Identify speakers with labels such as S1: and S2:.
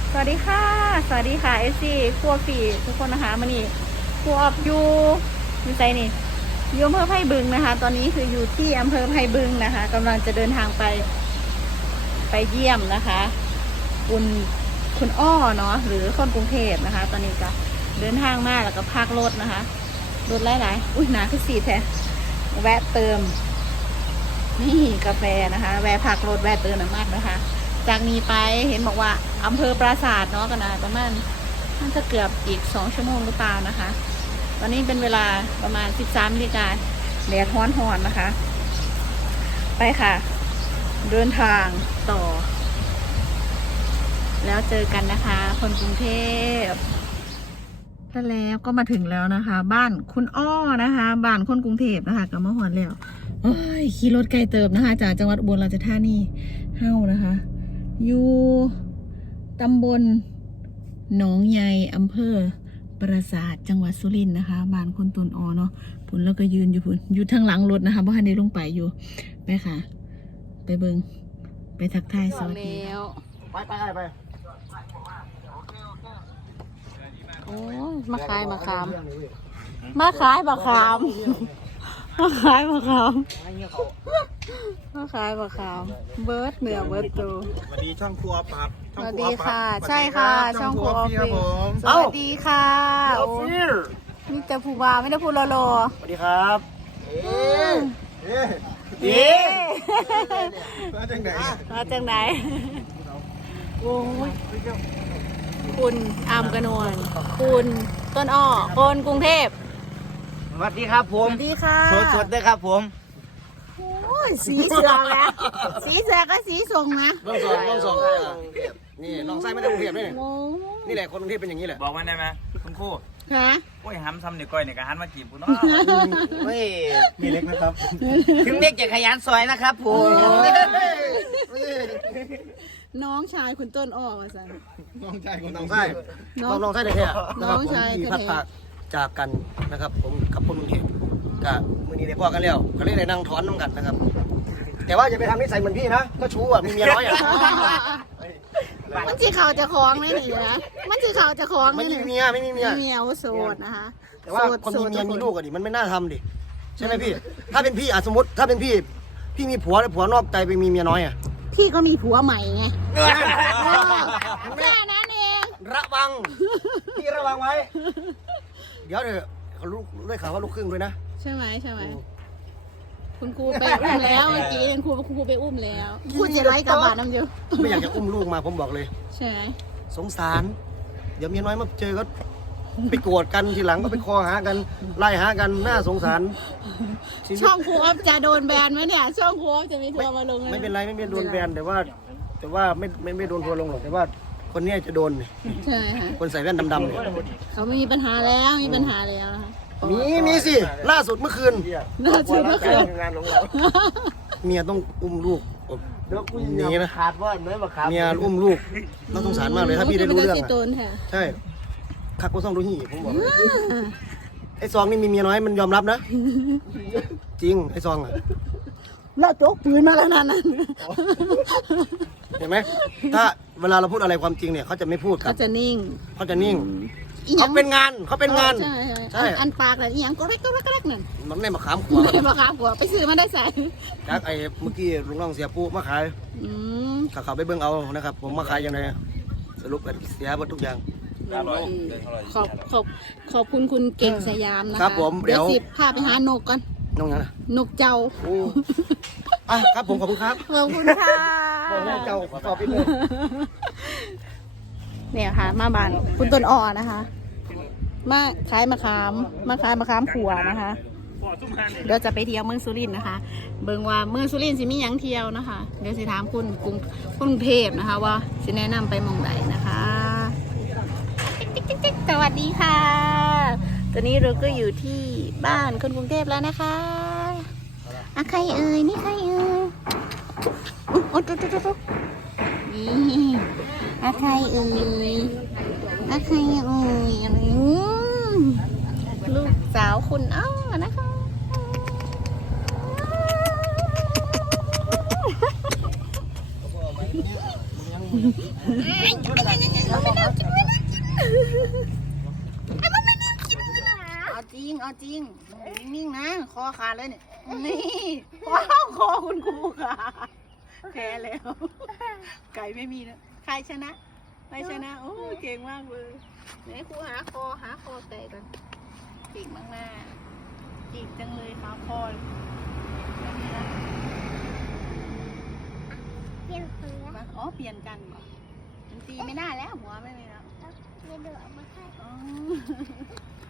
S1: สวัสดีค่ะสวัสดีค่ะเอซีครัวฝีทุกคนนะคะมานี่ครัวอยู่ไซนี่อยู่อำเภอไผ่บึงนะคะ ตอนนี้คืออยู่ที่อำเภอไผ่บึงนะคะกำลังจะเดินทางไปเยี่ยมนะคะคุณอ้อเนาะหรือคนกรุงเทพนะคะ ตอนนี้ก็เดินทางมาแล้วก็พักรถนะคะรถหลายๆอุ้ยหนาคือสีแท้แวะเติมนี่กาแฟนะคะ แวะพักรถแวะเติมน้ำมันนะคะจากนี้ไปเห็นบอกว่าอำเภอปราสาทเนาะกันนะประมาณน่าจะเกือบอีก2 ชั่วโมงหรือเปล่านะคะ ตอนนี้เป็นเวลาประมาณ13 นาฬิกาแดดร้อนนะคะ ไปค่ะ เดินทางต่อ แล้วเจอกันนะคะ คนกรุงเทพแล้วก็มาถึงแล้วนะคะ บ้านคุณอ้อนะคะบ้านคนกรุงเทพนะคะก็มาหอนแล้วขี่รถไกลเติบนะคะ จากจังหวัดอุบลราชธานีเฮ้านะคะอยู่ตำบลหนองใยอำเภอปราสาทจังหวัดสุรินทร์นะคะบ้านคนตนอเนาะผลแล้วก็ยืนอยู่อยู่ทางหลังรถนะคะเพราะฮันได้ลงไปอยู่ไปค่ะ ไปเบิงไปทักทายสวัสดีไปโอ้ยมาขายมะขามมาขายมะขามมาขายมะขามมาขายมะขามเบิร์ดเหนือเบิร์ดตู
S2: สวัสดีช่องครัวปับ
S1: สวัสดีค่ะใช่ค่ะช่องครัวฟิวสวัสดีค่ะมีแต่ผู้บ่าวไม่ได้ผู้รอ
S2: สวัสดีครับมาจากไหน
S1: โอ้ยคุณอามกนวลคุณต้นอ้อคนกรุงเทพ
S2: สวัสดีครับผม
S1: สวัสดีค่ะ
S2: สดด้วยครับผม
S1: โอ้ยสีเสือแล้วสีเสือก็สีส่งนะ
S2: น้องส่งนี่น้องไส้ไม่ได้กรุงเทพนี่นี่แหละคนกรุงเทพเป็นอย่างนี้แหละ
S3: บอกมันได้ไหมคุณครู
S1: ค่ะ
S3: โอ้ยห้ำซ้ำเดี๋ยวก้อยเนี่ยก็หันมาจีบกูเนาะ
S2: เฮ้ยมีเล็กนะครับ
S3: ถึงเด็กจะขยันซอยนะครับผม
S1: น้องชายคุณต้นอ้อมาสั่น
S2: น้องไส้น้องไส้เด็กเนี่ย
S1: น้องชาย
S2: พัดพาจากกันนะครับผมกับคนกรุงเทพกับมือนี้ได้พ่อกันแล้วเขาเรียกอะไรนั่งถอนน้ำกันนะครับแต่ว่าอย่าไปทำนิสัยเหมือนพี่นะก็ชู้อ่ะมีเมียน้อยอ่ะ
S1: มันจีเขาจะคล้องไหมนี่นะมันจีเขาจะคล้อง
S2: ไม่มีเมียไม่มีเมีย
S1: โสดนะคะ
S2: แต่ว่าคนมีเมียมีลูกอะดิมันไม่น่าทำดิใช่ไหมพี่ถ้าเป็นพี่สมมติถ้าเป็นพี่มีผัวแล้วผัวนอกใจไปมีเมียน้อยอ่ะ
S1: พี่ก็มีผัวใหม่ไงแค่นั้นเอง
S2: ระวังพี่ระวังไว้เดี๋ยวเขาลูกได้ข่าวว่าลูกครึ่งด้วยนะ
S1: ใช่ไหมคุณครูไปอุ้มแล้วเมื่อกี้คุณครูไปอุ้มแล้วคุณจะไล่กระบะน้ำเยอะ
S2: ไม่อยากจะอุ้มลูกมาผมบอกเลย
S1: ใช่
S2: สงสารเดี๋ยวเมียน้อยมาเจอก็ไปโกรธกันทีหลังก็ไปคอหากันไล่หากันน่าสงสาร
S1: ช่องครูอ๊อฟจะโดนแบนไหมเนี่ยช่องครูอ๊อฟจะมีทัวร์มาลง
S2: ไม่เป็นไรไม่โดนแบนแต่ว่าไม่โดนทัวร์ลงหรอกแต่ว่าคนนี้จะโดน
S1: ใช่ค่ะ
S2: คนใส่แว่นดำๆเนี่ย
S1: เขามีปัญหาแล้ว
S2: มีสิล่าสุดเมื่อคืนเมียต้องอุ้มลูกนี่นะ
S3: ขาดว่าเนื้อมาขาด
S2: เมียอุ้มลูกน่าสงสารมากเลยถ้าพี่ได้รู้เรื่องใช่ขักก็ต้องดูหีผมบอกไอ้ซองนี่มีเมียน้อยมันยอมรับนะจริงไอ้ซองอ่ะ
S1: แล้วโจ๊กปืนมาแล้วนั่น
S2: เห็นไหมถ้าเวลาเราพูดอะไรความจริงเนี่ยเขาจะไม่พูดครับ
S1: เขาจะนิ่ง
S2: เขาเป็นงาน
S1: ใช่อันปากอะไรอย่างก็เล็กนั่น
S2: มันไม่มาขามขว
S1: าไปซื้อมาได้ใส่
S2: จากไอ้เมื่อกี้ลุงน้องเสียปูมาขายเขาไปเบิ่งเอานะครับผมมาขายยังไงสรุปกันเสียหมดทุกอย่าง
S1: ขอบคุณคุณเก่งสยามนะคะ
S2: ครับผมเดี๋ยว
S1: พาไปหานกกัน
S2: นกยัง
S1: นกเจ้า
S2: ครับผมขอบคุณครับ
S1: ขอบคุณค่ะ
S2: เจ้าขอบคุณ
S1: เนี่ยค่ะมาบ้านคุณต้นอ้อนะคะมาขายมะขามขัวนะคะเดี๋ยวจะไปเที่ยวเมืองสุรินทร์นะคะเบิ่งว่าเมืองสุรินทร์สิมีหยังเที่ยวนะคะเดี๋ยวสิถามคุณกรุงเทพนะคะว่าสิแนะนำไปมองใดนะคะจิ๊กสวัสดีค่ะตอนนี้เราก็อยู่ที่บ้านคนกรุงเทพแล้วนะคะใครเอ่ยนี่ใครเอ่ยนี่ใครเอ่ยลูกสาวคุณอ้อนะคะ มเอาจริงเอาจริงนิ่งๆนะคอขาดเลยเนี่ยนี่ว้าวคอคุณครูค่ะแพ้แล้ว ไก่ไม่มีนะใครชนะใครชนะโอ้เก่งมากเลยไหนครูหาคอไก่กันปีกมากหน้าปีกจังเลยขาคอเปลี่ยนกันเหรอมันตีไม่ได้แล้วหัวไม่มีแล้วไม่เดือดมาให้